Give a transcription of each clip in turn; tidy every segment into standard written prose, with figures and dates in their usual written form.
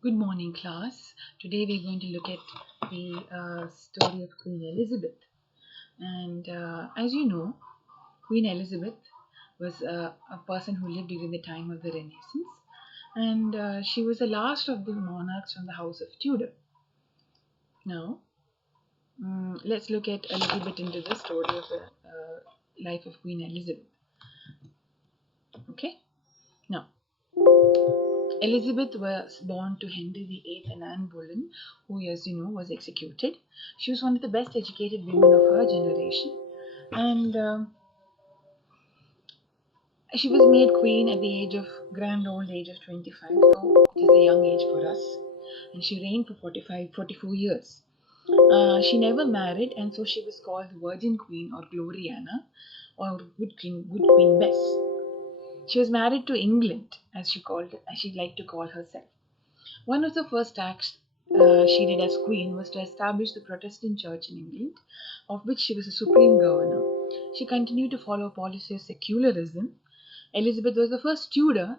Good morning, class. Today we're going to look at the story of Queen Elizabeth. And as you know, Queen Elizabeth was a person who lived during the time of the Renaissance, and she was the last of the monarchs from the House of Tudor. Now, let's look at a little bit into the story of the life of Queen Elizabeth. Okay? Now, Elizabeth was born to Henry VIII and Anne Boleyn, who, as you know, was executed. She was one of the best educated women of her generation, and she was made queen at the grand old age of 25, though it is a young age for us. And she reigned for 44 years. She never married, and so she was called the Virgin Queen or Gloriana or Good Queen Bess. She was married to England, as she liked to call herself. One of the first acts she did as queen was to establish the Protestant Church in England, of which she was the supreme governor. She continued to follow a policy of secularism. Elizabeth was the first Tudor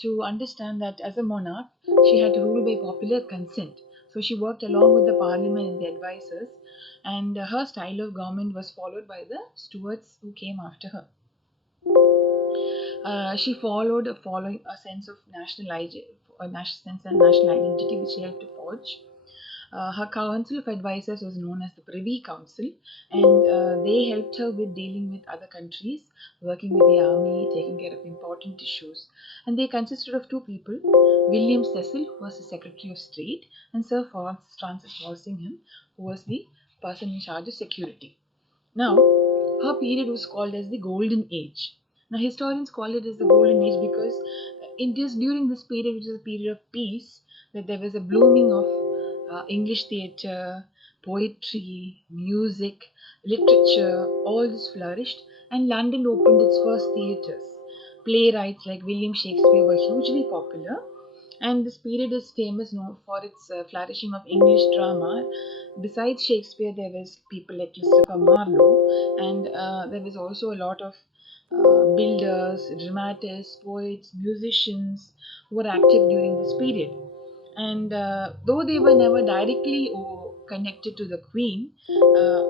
to understand that as a monarch, she had to rule by popular consent. So she worked along with the parliament and the advisors, and her style of government was followed by the Stuarts who came after her. She following a sense of national identity, which she helped to forge. Her council of advisors was known as the Privy Council, and they helped her with dealing with other countries, working with the army, taking care of important issues. And they consisted of two people: William Cecil, who was the Secretary of State, and Sir Francis Walsingham, who was the person in charge of security. Now, her period was called as the Golden Age. Now, historians call it as the Golden Age because it is during this period, which is a period of peace, that there was a blooming of English theatre, poetry, music, literature, all this flourished, and London opened its first theatres. Playwrights like William Shakespeare were hugely popular, and this period is famous for its flourishing of English drama. Besides Shakespeare, there was people like Christopher Marlowe, and there was also a lot of builders, dramatists, poets, musicians who were active during this period. And though they were never directly connected to the Queen, uh,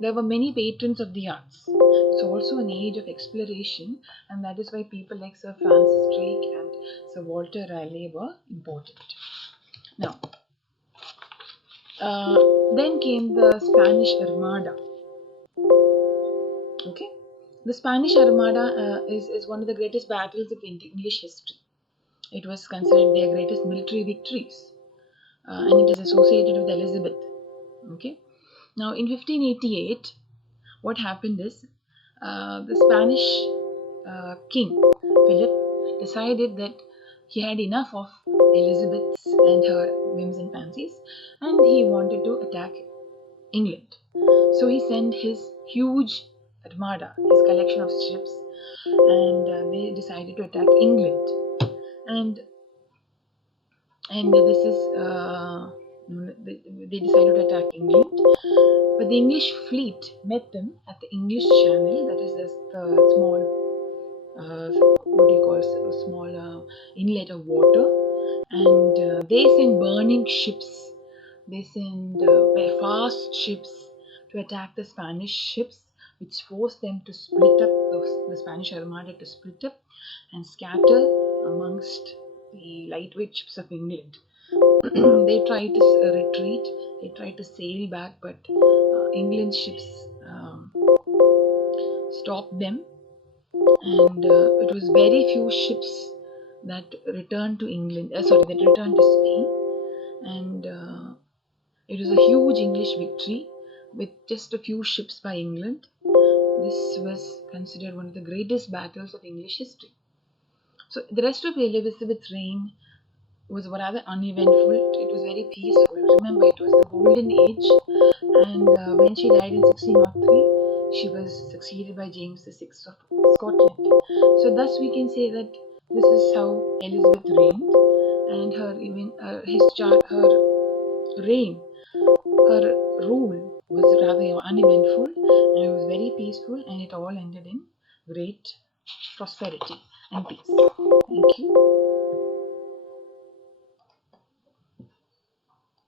there were many patrons of the arts. It's also an age of exploration, and that is why people like Sir Francis Drake and Sir Walter Raleigh were important. Now, uh, then came the Spanish Armada. Okay, the Spanish Armada is one of the greatest battles of English history. It was considered their greatest military victories, and it is associated with Elizabeth. Okay, now in 1588, what happened is the Spanish king Philip decided that he had enough of Elizabeth's and her whims and fancies, and he wanted to attack England. So he sent his huge armada, his collection of ships, and they decided to attack England. And this is they decided to attack England. But the English fleet met them at the English Channel, that is the small, what do you call it, a small inlet of water, and they sent burning ships. They sent very fast ships to attack the Spanish ships, which forced them to split up, the Spanish Armada to split up and scatter amongst the lightweight ships of England. They tried to retreat, they tried to sail back, but England's ships stopped them, and it was very few ships that returned to that returned to Spain, and it was a huge English victory with just a few ships by England. This was considered one of the greatest battles of English history. So the rest of Elizabeth's reign was rather uneventful. It was very peaceful. Remember, it was the Golden Age, and when she died in 1603, she was succeeded by James VI of Scotland. So, thus, we can say that this is how Elizabeth reigned, and her reign, her rule was rather uneventful, and it was very peaceful, and it all ended in great prosperity and peace. Thank you.